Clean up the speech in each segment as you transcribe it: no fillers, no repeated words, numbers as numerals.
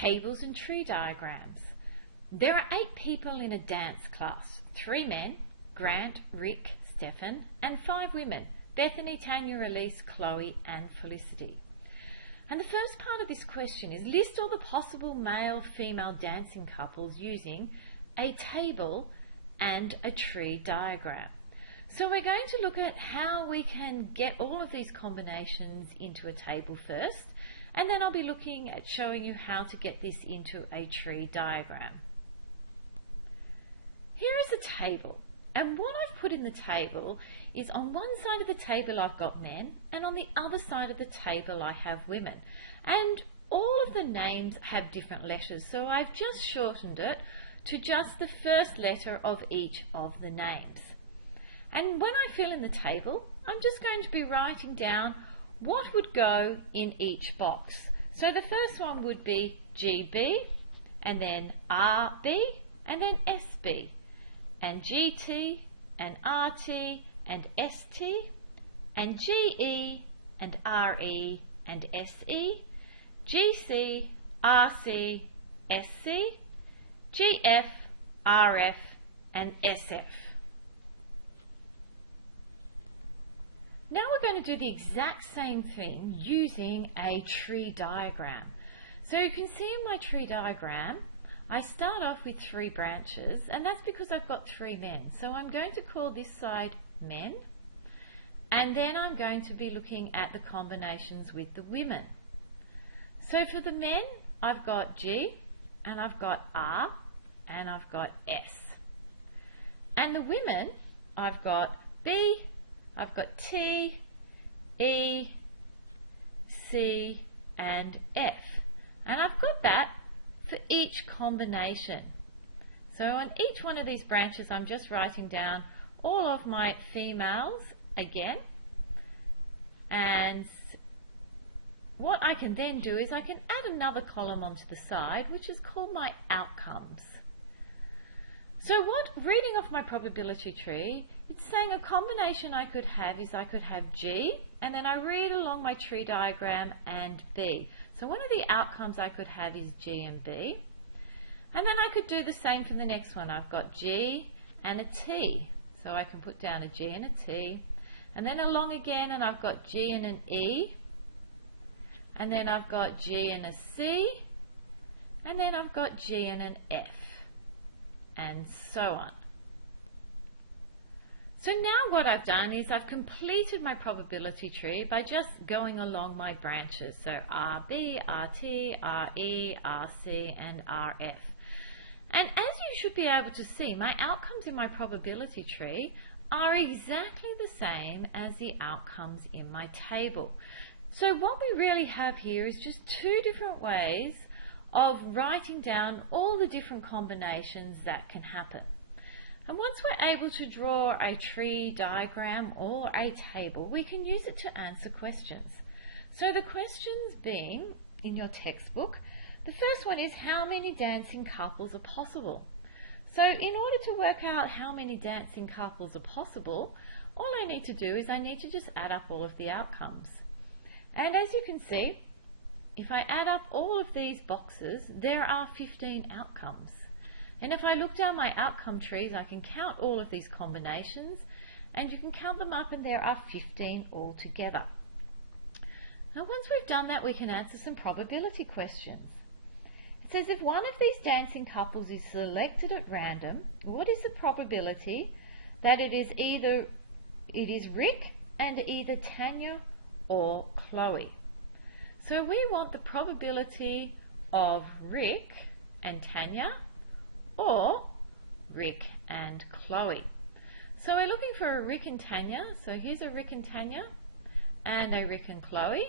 Tables and tree diagrams. There are 8 people in a dance class. 3 men, Grant, Rick, Stefan, and 5 women, Bethany, Tanya, Elise, Chloe, and Felicity. And the first part of this question is list all the possible male-female dancing couples using a table and a tree diagram. So we're going to look at how we can get all of these combinations into a table first, and then I'll be looking at showing you how to get this into a tree diagram. Here is a table, and what I've put in the table is on one side of the table I've got men, and on the other side of the table I have women. And all of the names have different letters, so I've just shortened it to just the first letter of each of the names. And when I fill in the table, I'm just going to be writing down what would go in each box. So the first one would be GB, and then RB, and then SB, and GT, and RT, and ST, and GE, and RE, and SE, GC, RC, SC, GF, RF, and SF. Now we're going to do the exact same thing using a tree diagram. So you can see in my tree diagram, I start off with 3 branches, and that's because I've got 3 men. So I'm going to call this side men, and then I'm going to be looking at the combinations with the women. So for the men, I've got G, and I've got R, and I've got S. And the women, I've got B, I've got T, E, C, and F. And I've got that for each combination. So on each one of these branches, I'm just writing down all of my females again. And what I can then do is I can add another column onto the side, which is called my outcomes. So reading off my probability tree, it's saying a combination I could have is I could have G, and then I read along my tree diagram and B. So one of the outcomes I could have is G and B. And then I could do the same for the next one. I've got G and a T. So I can put down a G and a T. And then along again, and I've got G and an E. And then I've got G and a C. And then I've got G and an F. And so on. So now what I've done is I've completed my probability tree by just going along my branches. So RB, RT, RE, RC, and RF. And as you should be able to see, my outcomes in my probability tree are exactly the same as the outcomes in my table. So what we really have here is just 2 different ways of writing down all the different combinations that can happen. And once we're able to draw a tree diagram or a table, we can use it to answer questions. So the questions being, in your textbook, the first one is how many dancing couples are possible? So in order to work out how many dancing couples are possible, all I need to do is I need to just add up all of the outcomes. And as you can see, if I add up all of these boxes, there are 15 outcomes. And if I look down my outcome trees, I can count all of these combinations, and you can count them up, and there are 15 altogether. Now once we've done that, we can answer some probability questions. It says if one of these dancing couples is selected at random, what is the probability that it is Rick and either Tanya or Chloe? So we want the probability of Rick and Tanya, or Rick and Chloe. So we're looking for a Rick and Tanya. So here's a Rick and Tanya and a Rick and Chloe.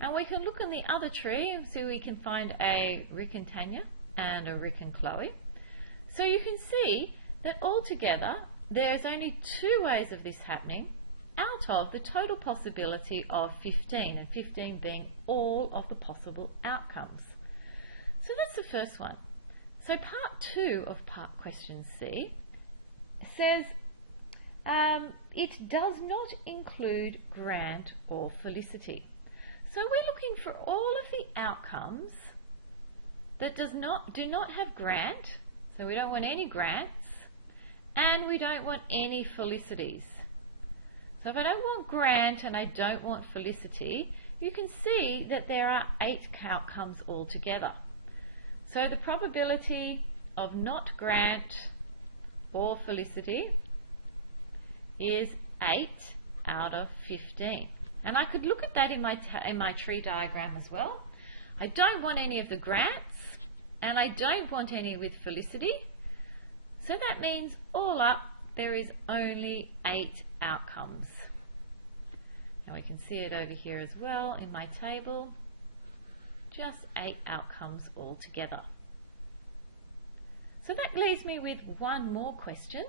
And we can look in the other tree and see we can find a Rick and Tanya and a Rick and Chloe. So you can see that altogether there's only 2 ways of this happening out of the total possibility of 15, and 15 being all of the possible outcomes. So that's the first one. So part 2 of question C says it does not include Grant or Felicity. So we're looking for all of the outcomes that do not have Grant, so we don't want any Grants, and we don't want any Felicities. So if I don't want Grant and I don't want Felicity, you can see that there are 8 outcomes altogether. So the probability of not Grant or Felicity is 8 out of 15. And I could look at that in my tree diagram as well. I don't want any of the Grants, and I don't want any with Felicity. So that means all up, there is only 8 outcomes. Now we can see it over here as well in my table. Just 8 outcomes altogether. So that leaves me with one more question.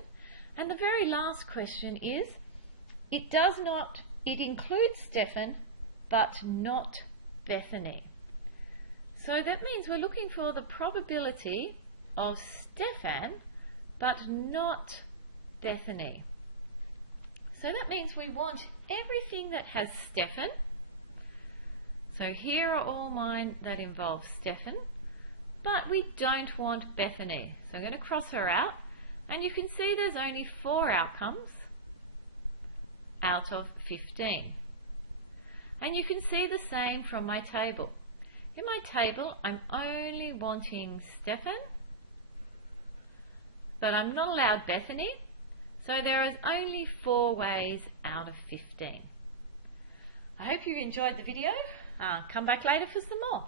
And the very last question is, it includes Stefan, but not Bethany. So that means we're looking for the probability of Stefan, but not Bethany. So that means we want everything that has Stefan. So here are all mine that involve Stefan, but we don't want Bethany. So I'm going to cross her out, and you can see there's only 4 outcomes out of 15. And you can see the same from my table. In my table, I'm only wanting Stefan, but I'm not allowed Bethany, so there is only 4 ways out of 15. I hope you enjoyed the video. Come back later for some more.